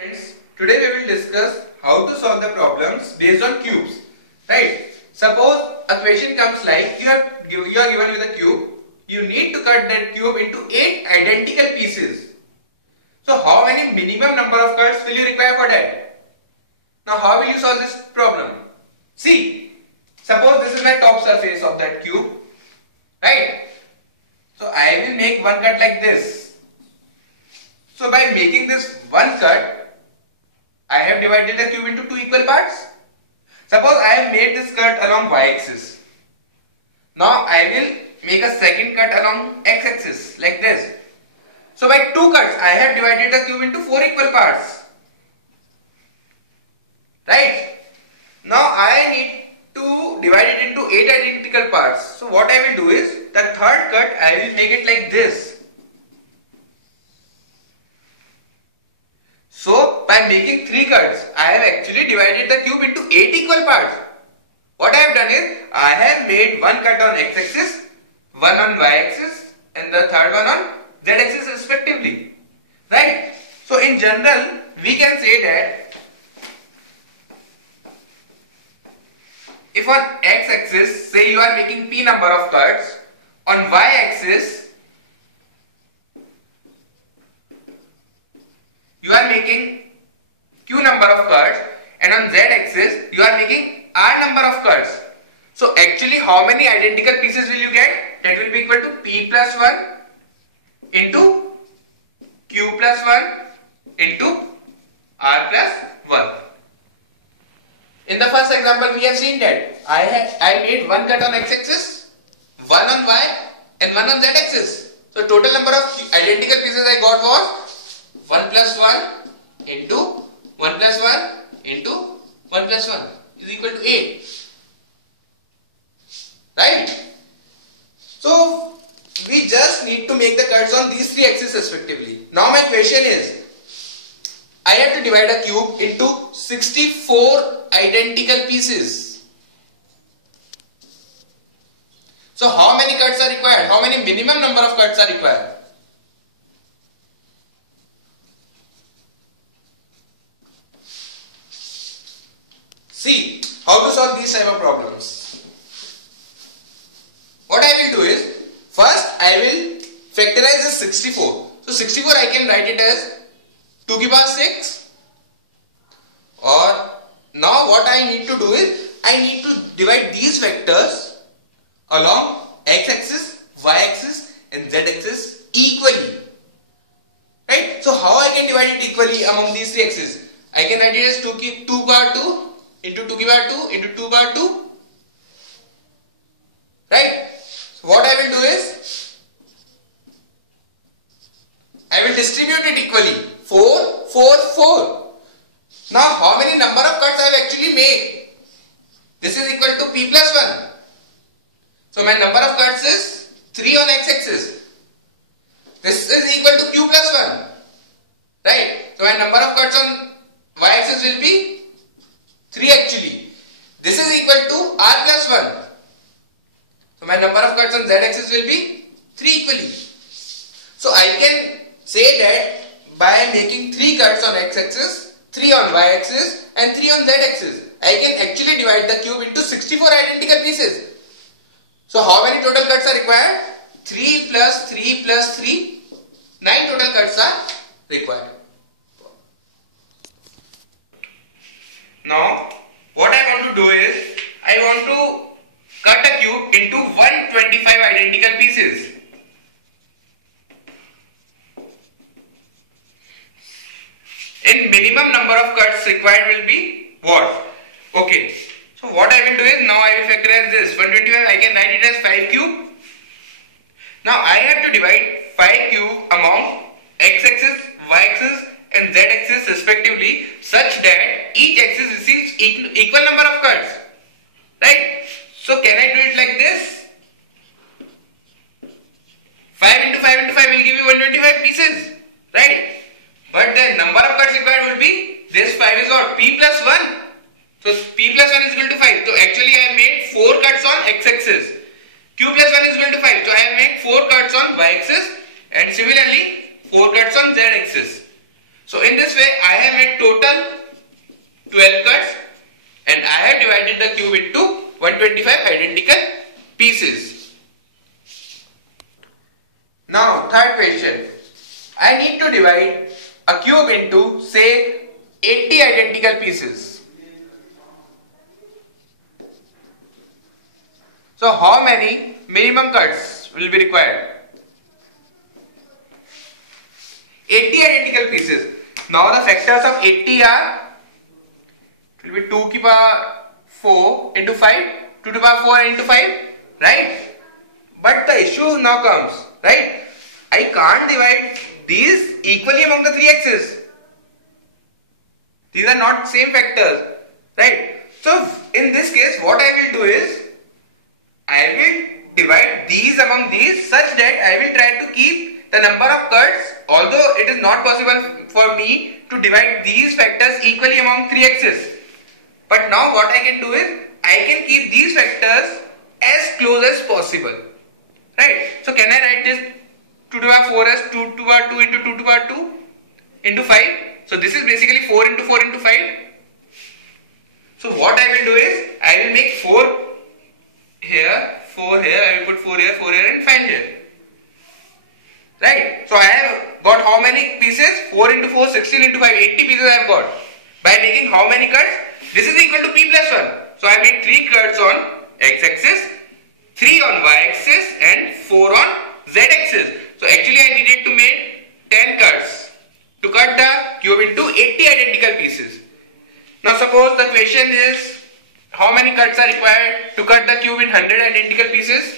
Friends, today we will discuss how to solve the problems based on cubes. Right? Suppose a question comes like you are given with a cube. You need to cut that cube into 8 identical pieces. So how many minimum number of cuts will you require for that? Now how will you solve this problem? See, suppose this is my top surface of that cube. Right? So I will make one cut like this. So by making this one cut, I have divided the cube into 2 equal parts. Suppose I have made this cut along y-axis. Now I will make a second cut along x-axis like this. So by 2 cuts I have divided the cube into 4 equal parts. Right? Now I need to divide it into 8 identical parts. So what I will do is, the third cut I will make it like this. So by making 3 cuts, I have actually divided the cube into 8 equal parts. What I have done is, I have made one cut on x-axis, one on y-axis, and the third one on z-axis respectively. Right? So in general, we can say that if on x-axis, say you are making p number of cuts, on y-axis you are making q number of cuts, and on z-axis you are making r number of cuts. So actually how many identical pieces will you get? That will be equal to p plus 1 into q plus 1 into r plus 1. In the first example we have seen that I made one cut on x-axis, one on y and one on z-axis. So total number of identical pieces I got was 1 plus 1 into 1 plus 1 into 1 plus 1 is equal to 8. Right? So we just need to make the cuts on these 3 axes respectively. Now my question is, I have to divide a cube into 64 identical pieces. So how many cuts are required? How many minimum number of cuts are required? See how to solve these type of problems. What I will do is, first I will factorize this 64. So 64 I can write it as 2 to the power 6, or now what I need to do is, I need to divide these vectors along x-axis, y-axis and z-axis equally. Right? So how I can divide it equally among these 3 axes? I can write it as 2 power 2 into 2 to the power 2 into 2 power 2. Right? So what I will do is, I will distribute it equally. 4, 4, 4. Now how many number of cuts I have actually made? This is equal to p plus 1. So my number of cuts is 3 on x-axis. This is equal to q plus 1. Right? So my number of cuts on y-axis will be 3 actually. This is equal to r plus 1. So my number of cuts on z-axis will be 3 equally. So I can say that by making 3 cuts on x-axis, 3 on y-axis and 3 on z-axis, I can actually divide the cube into 64 identical pieces. So how many total cuts are required? 3 plus 3 plus 3, 9 total cuts are required. Now, what I want to do is, I want to cut a cube into 125 identical pieces. In minimum number of cuts required will be what? Okay. So what I will do is, now I will factorize this. 125 I can write it as 5 cube. Now I have to divide 5 cube among x-axis, y-axis and z-axis respectively, such that each axis receives equal number of cuts. Right? So can I do it like this? 5 into 5 into 5 will give you 125 pieces. Right? But the number of cuts required will be, this 5 is what? P plus 1. So p plus 1 is equal to 5. So actually I have made 4 cuts on x-axis. Q plus 1 is equal to 5. So I have made 4 cuts on y-axis and similarly 4 cuts on z-axis. So in this way I have made total 12 cuts and I have divided the cube into 125 identical pieces. Now third question. I need to divide a cube into say 80 identical pieces. So how many minimum cuts will be required? 80 identical pieces. Now the factors of 80 are, it will be 2 to the power 4 into 5, 2 to the power 4 into 5, right? But the issue now comes, right? I can't divide these equally among the 3 x's. These are not same factors, right? So in this case what I will do is, I will divide these among these such that I will try to keep the number of cuts, although it is not possible for me to divide these factors equally among 3 x's. But now what I can do is, I can keep these factors as close as possible, right? So can I write this 2 to the power 4 as 2 to the power 2 into 2 to the power 2 into 5? So this is basically 4 into 4 into 5. So what I will do is, I will make 4 here, 4 here, I will put 4 here, 4 here and 5 here. Right? So I have got how many pieces? 4 into 4, 16 into 5, 80 pieces I have got. By making how many cuts? This is equal to p plus 1. So I made 3 cuts on x-axis, 3 on y-axis and 4 on z-axis. So actually I needed to make 10 cuts to cut the cube into 80 identical pieces. Now suppose the question is, how many cuts are required to cut the cube in 100 identical pieces?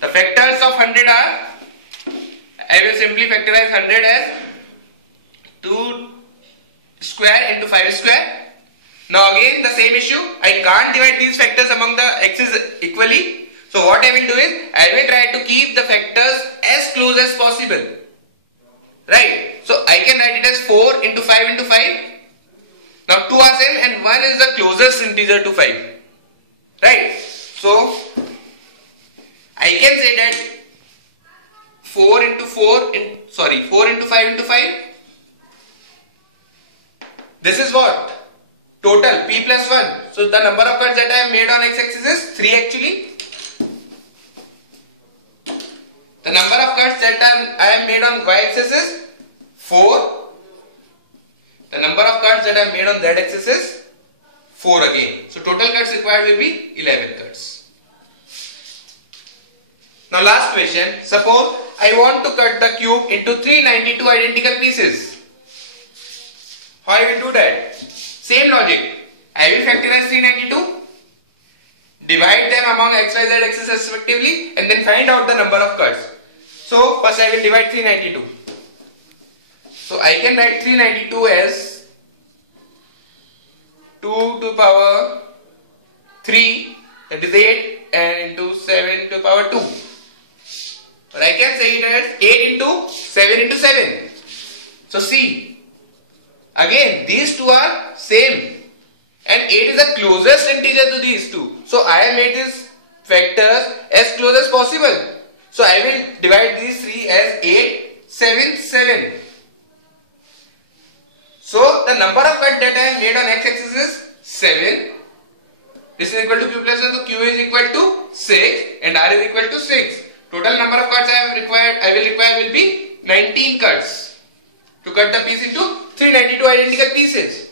The factors of 100 are, I will simply factorize 100 as 2 square into 5 square. Now again the same issue, I can't divide these factors among the x's equally. So what I will do is, I will try to keep the factors as close as possible. Right? So I can write it as 4 into 5 into 5. Now 2 are same and 1 is the closest integer to 5. Right? So I can say that 4 into 5 into 5. This is what? Total p plus 1. So the number of cuts that I have made on x-axis is 3 actually. The number of cuts that I have made on y-axis is 4. The number of cuts that I have made on z-axis is 4 again. So total cuts required will be 11 cuts. Now last question. Suppose I want to cut the cube into 392 identical pieces. How I will do that? Same logic. I will factorize 392, divide them among x, y, z axes respectively and then find out the number of cuts. So first I will divide 392. So I can write 392 as 2 to the power 3, that is 8, and into 7 to the power 2. Or I can say it as 8 into 7 into 7. So see, again these two are same and 8 is the closest integer to these two. So I have made these factors as close as possible. So I will divide these 3 as 8, 7, 7. So the number of cuts that I have made on x-axis is 7. This is equal to q plus 1, so q is equal to 6 and r is equal to 6. Total number of cuts I will require will be 19 cuts to cut the piece into 392 identical pieces.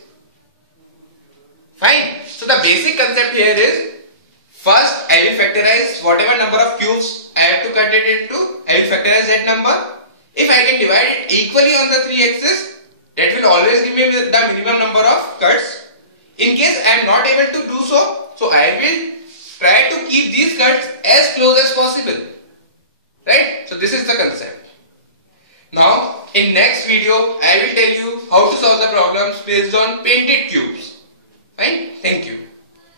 Fine. So the basic concept here is, first I will factorize whatever number of cubes I have to cut it into, I will factorize that number. If I can divide it equally on the 3 axes, that will always give me the minimum number of cuts. In case I am not able to do so, I will try to keep these cuts as close as possible. Right? So this is the concept. Now in next video I will tell you how to solve the problems based on painted cubes. Fine? Thank you.